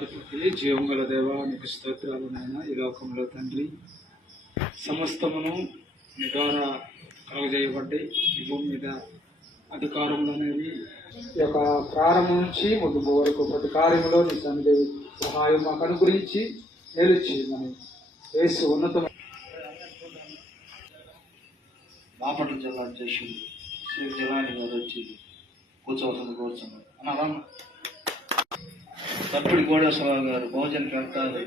సర్వాధిపతి జీవంగల దేవ నీకు స్తోత్రాలనైనా ఈ లోకంలో తండ్రి సమస్తమును నీ ద్వారా కలుగజేయబడ్డాయి. ఈ భూమి మీద అధికారములు అనేవి ఈ యొక్క ప్రారంభం నుంచి ముగింపు వరకు ప్రతి కార్యంలో నీ తండ్రి సహాయం మాకు అనుగ్రహించి నిలిచి మనం యేసు ఉన్నతమైన బాపట్ల జిల్లా అధ్యక్షుడు శ్రీ జలాని గారు వచ్చి కూర్చోవలసింది కోరుచున్నారు అన్నారా. తప్పుడు కోడేశ్వరరావు గారు బహుజన కర్తారు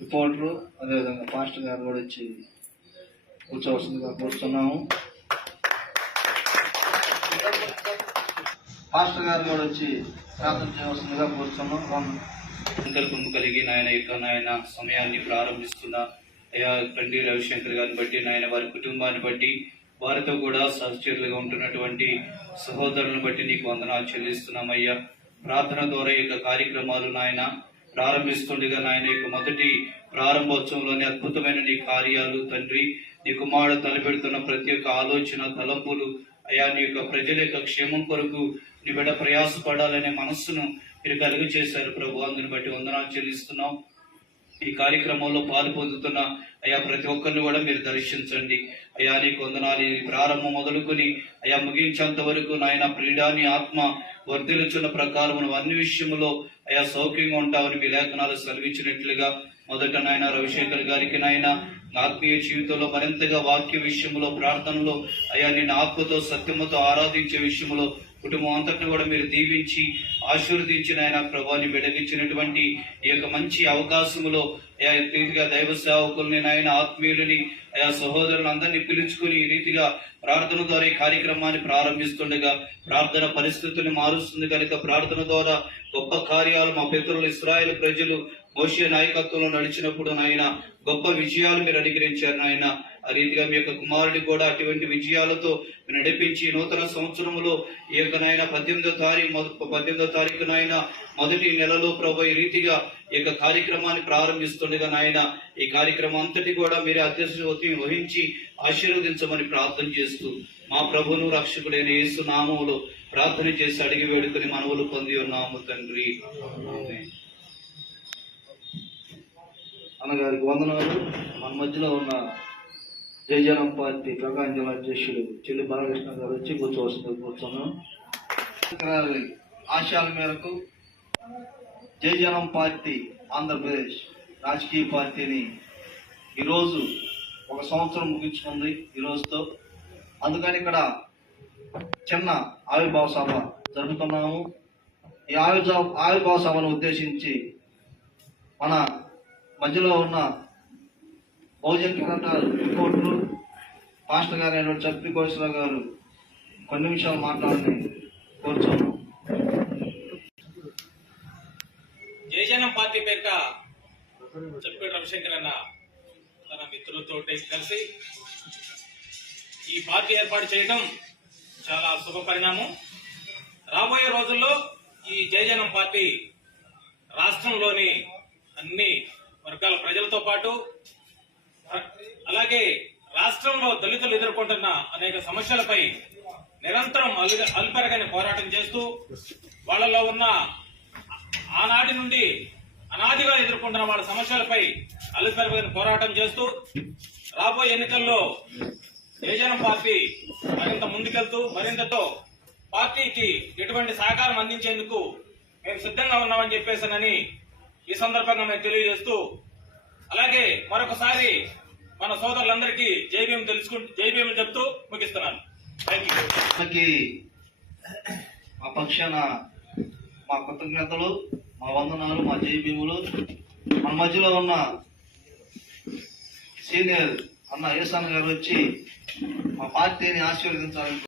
రిపోర్టరు, అదేవిధంగా పాస్టర్ గారు కూడా వచ్చి కూర్చోవలసిందిగా కోరుతున్నాము. పాస్టర్ గారు కూడా వచ్చి ప్రార్థన చేయవలసిందిగా కోరుతున్నాం. సంకల్పం కలిగి నాయన సమయాన్ని ప్రారంభిస్తున్న అయ్యా తండ్రి రవిశంకర్ గారిని బట్టి నాయన వారి కుటుంబాన్ని బట్టి వారితో కూడా సహచరులుగా ఉంటున్నటువంటి సహోదరులను బట్టి నీకు వందనాలు చెల్లిస్తున్నామయ్యా. ప్రార్థన ద్వారా ఈ యొక్క కార్యక్రమాలు నాయన ప్రారంభిస్తుండగా నాయన యొక్క మొదటి ప్రారంభోత్సవంలోని అద్భుతమైన నీ కార్యాలు తండ్రి, నీ కుమారుడు తలపెడుతున్న ప్రతి ఒక్క ఆలోచన తలంపులు అయా నీ యొక్క ప్రజల యొక్క క్షేమం కొరకు నీ బిడ్డ ప్రయాసపడాలనే మనస్సును మీరు కలుగు చేశారు ప్రభు. అందుని బట్టి వందనాలు చెల్లిస్తున్నాం. ఈ కార్యక్రమంలో పాలు పొందుతున్న అయా ప్రతి ఒక్కరిని కూడా మీరు దర్శించండి అయా. నీకు వందనాలు. ఈ ప్రారంభం మొదలుకొని అయా ముగించేంత వరకు నాయన ప్రియుడాని ఆత్మ వర్ధిల్లుచున్న ప్రకారం అన్ని విషయంలో అయా సౌఖ్యంగా ఉంటామని మీ లేఖనాలు సెలవించినట్లుగా మొదట నాయన రవిశంకర్ గారికి నాయన ఆత్మీయ జీవితంలో మరింతగా వాక్య విషయంలో ప్రార్థనలో అయా నిన్ను ఆత్మతో సత్యముతో ఆరాధించే విషయంలో కుటుంబం అంతటిని కూడా మీరు దీవించి ఆశీర్వదించిన ఆయన ప్రభాని వెలిగించినటువంటి ఈ యొక్క మంచి అవకాశములో అయా రీతిగా దైవ సేవకుల్ని నాయన ఆత్మీయులని అయా సహోదరులందరినీ పిలుచుకుని ఈ రీతిగా ప్రార్థన ద్వారా ఈ కార్యక్రమాన్ని ప్రారంభిస్తుండగా ప్రార్థన పరిస్థితుల్ని మారుస్తుంది కనుక ప్రార్థన ద్వారా గొప్ప కార్యాలు మా పితరులు ఇశ్రాయేలు ప్రజలు మోషే నాయకత్వంలో నడిచినప్పుడు నాయన గొప్ప విజయాలు మీరు అనుగ్రహించారు నాయన. ఆ రీతిగా మీ యొక్క కుమారుడిని కూడా అటువంటి విజయాలతో నడిపించి నూతన సంవత్సరంలో ఈ యొక్క నాయన 18వ తారీఖు నాయన మొదటి నెలలో ప్రభు ఈ రీతిగా ఈ యొక్క కార్యక్రమాన్ని ప్రారంభిస్తుండగా నాయన ఈ కార్యక్రమం అంతటి కూడా మీరు అధ్యక్షత వహించి ఆశీర్వదించమని ప్రార్థన చేస్తూ మా ప్రభును రక్షకుడైన యేసు నామములో ప్రార్థన చేసి అడిగి వేడుకొని మనవులు పొంది ఉన్నాము తండ్రి. అన్నగారికి వందనాలు. మన మధ్యలో ఉన్న జయజనం పార్టీ ప్రకాశం జిల్లా అధ్యక్షుడు చెల్లి బాలకృష్ణ గారు వచ్చి కూర్చున్నాం. ఆశయాల మేరకు జయజనం పార్టీ ఆంధ్రప్రదేశ్ రాజకీయ పార్టీని ఈరోజు ఒక సంవత్సరం ముగించుకుంది ఈ రోజుతో. అందుకని ఇక్కడ చిన్న ఆవిర్భావ సభ జరుపుతున్నాము. ఈ ఆవిర్భావ సభను ఉద్దేశించి మన మధ్యలో ఉన్న బహుజన రిపోర్టరు పాస్టర్ గారు అయిన చప్పి కోశ్వరరావు గారు కొన్ని నిమిషాలు మాట్లాడాలని కోరుచున్నాం. జయజనం పార్టీ పేరిట చప్పి రవిశంకర్ అన్న తన మిత్రులతో కలిసి ఈ పార్టీ ఏర్పాటు చేయడం చాలా శుభ పరిణామం. రాబోయే రోజుల్లో ఈ జయజనం పార్టీ రాష్ట్రంలోని అన్ని వర్గాల ప్రజలతో పాటు అలాగే రాష్ట్రంలో దళితులు ఎదుర్కొంటున్న అనేక సమస్యలపై నిరంతరం అల్పెరగని పోరాటం చేస్తూ వాళ్ళలో ఉన్న ఆనాటి నుండి అనాదిగా ఎదుర్కొంటున్న వాళ్ళ సమస్యలపై అల్పెరగని పోరాటం చేస్తూ రాబోయే ఎన్నికల్లో జయజనం పార్టీ మరింత ముందుకెళ్తూ మరింతతో పార్టీకి ఎటువంటి సహకారం అందించేందుకు మేము సిద్ధంగా ఉన్నామని చెప్పేసానని ఈ సందర్భంగా మేము తెలియజేస్తూ, అలాగే మరొకసారి మన సోదరులందరికీ జైభీం చెప్తూ ముగిస్తున్నాను. మా పక్షాన మా కృతజ్ఞతలు, మా వందనాలు, మా జైభీములు. మన మధ్యలో ఉన్న సీనియర్ అన్న ఏసాన్ గారు వచ్చి మా పార్టీని ఆశీర్వదించాలని